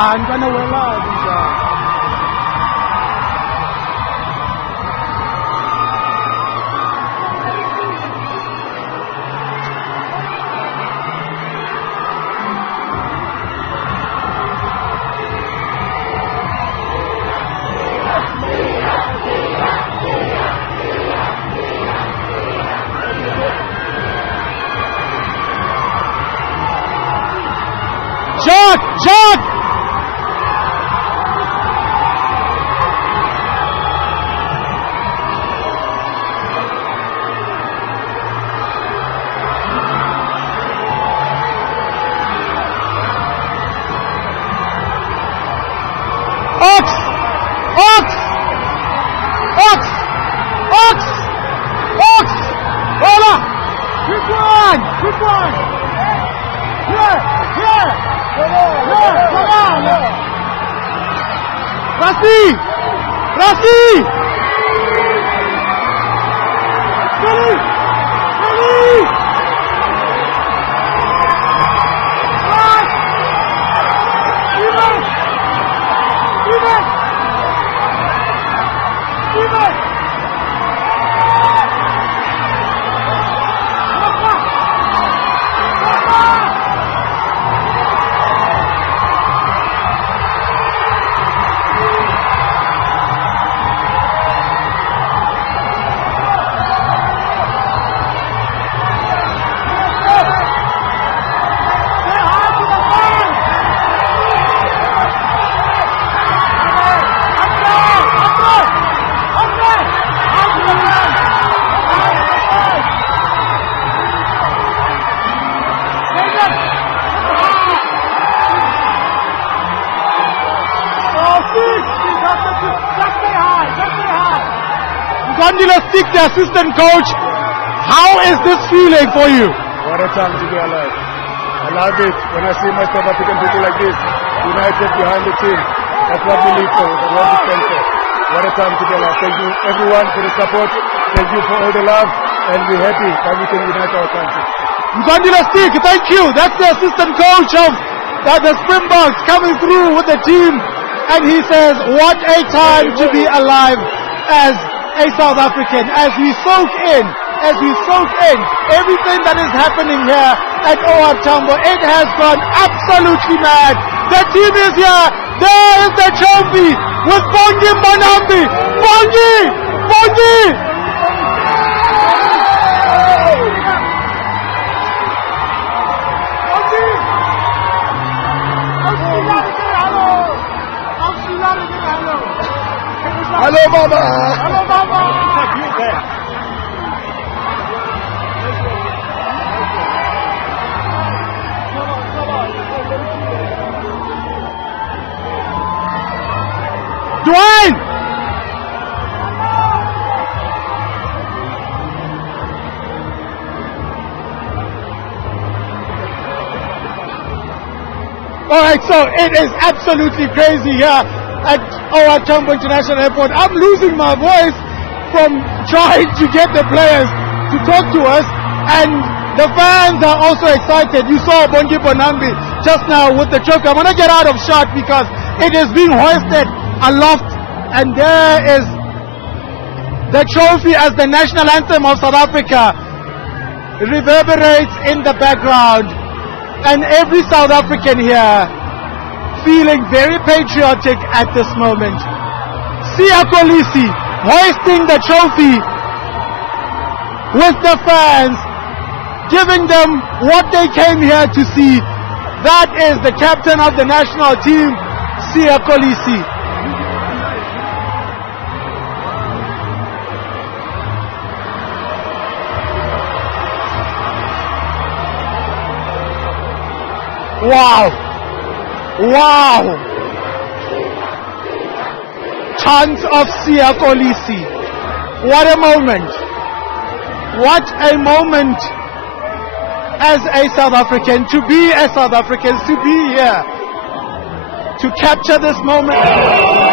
I'm gonna wear Shot! Ox! Hola! Good one! Here! Come on! Rasi! Ready! Even! Stick, the assistant coach, how is this feeling for you? What a time to be alive. I love it when I see my South African people like this, united behind the team. That's what we live for, that's what we stand for. What a time to be alive. Thank you everyone for the support. Thank you for all the love, and we're happy that we can unite our country. Stick, thank you. That's the assistant coach of the Springboks coming through with the team, and he says, what a time to be alive as a South African, as we soak in everything that is happening here at OR Tambo. It has gone absolutely mad. The team is here. There is the trophy with Bongi Mbonambi. Bongi! Hello, Mama! Dwayne! Alright, so it is absolutely crazy here at our Tambo International Airport. I'm losing my voice from trying to get the players to talk to us, and the fans are also excited. You saw Bongi Mbonambi just now with the trophy. I'm going to get out of shot because it is being hoisted aloft, and there is the trophy as the national anthem of South Africa reverberates in the background, and every South African here feeling very patriotic at this moment. Siya Kolisi hoisting the trophy with the fans, giving them what they came here to see. That is the captain of the national team, Siya Kolisi. Wow! Chants of Siya Kolisi. What a moment! What a moment as a South African, to be a South African, to be here to capture this moment.